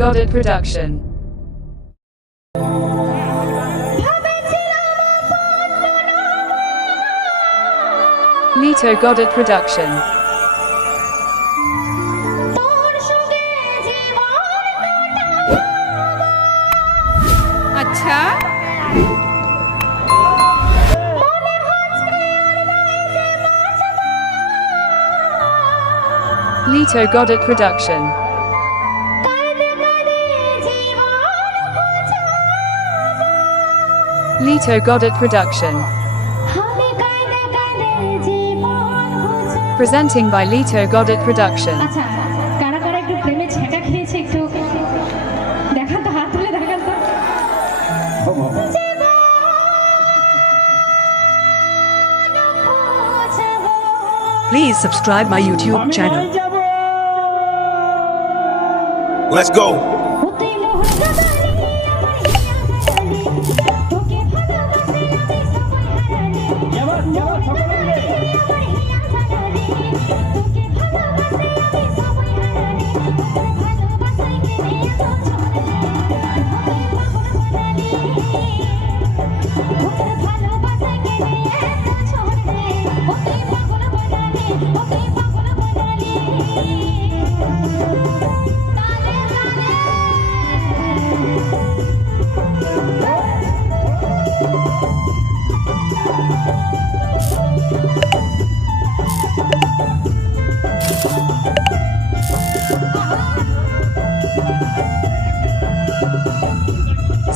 Godet production. Lita Godet production. अच्छा Lita Godet production. Lita Godet production. Presenting by Lita Godet production. আচ্ছা কারা কারা একটু প্রেমে ছেঁটা খেয়েছে একটু দেখান তো হাত তুলে দেখান তো Please subscribe my YouTube channel. Let's go.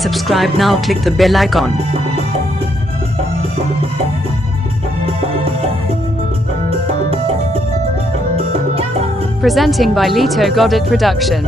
Subscribe now, click the bell icon. Presenting by Lita Godet production.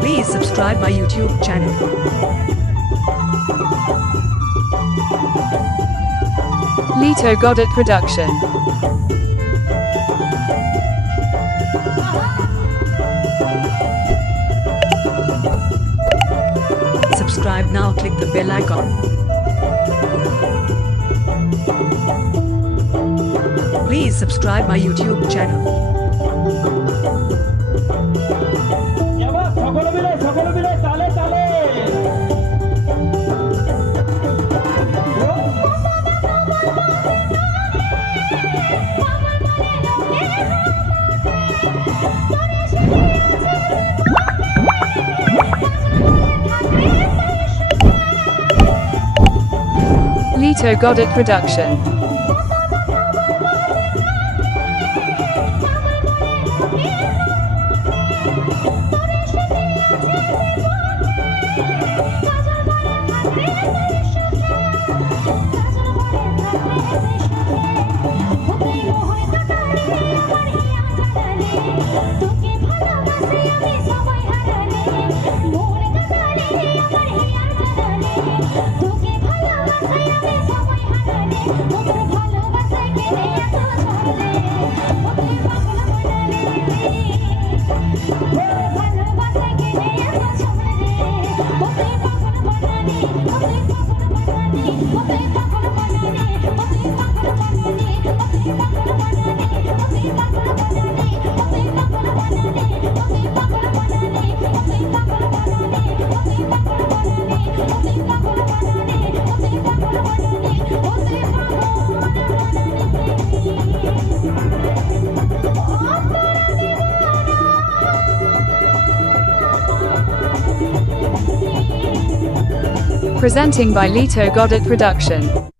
Please subscribe my YouTube channel. Lita Godet production. Subscribe now, click the bell icon. Please subscribe my YouTube channel. Lita Godet production. Presenting by Lito Godet Production.